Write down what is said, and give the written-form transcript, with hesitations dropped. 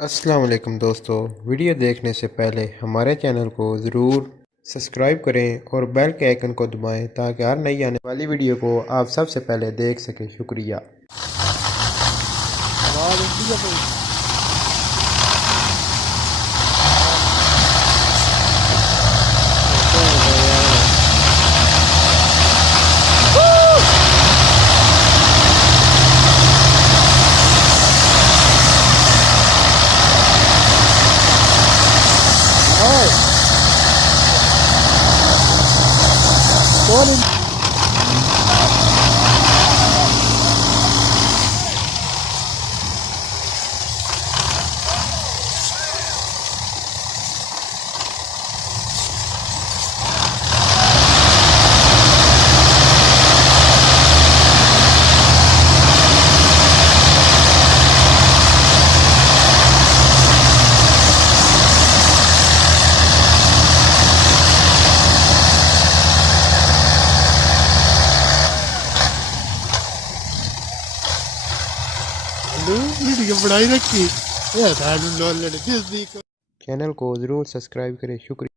अस्सलाम वालेकुम दोस्तों, वीडियो देखने से पहले हमारे चैनल को ज़रूर सब्सक्राइब करें और बेल के आइकन को दबाएं ताकि हर नई आने वाली वीडियो को आप सबसे पहले देख सकें। शुक्रिया। बनाई रखी चैनल को ज़रूर सब्सक्राइब करें। शुक्रिया।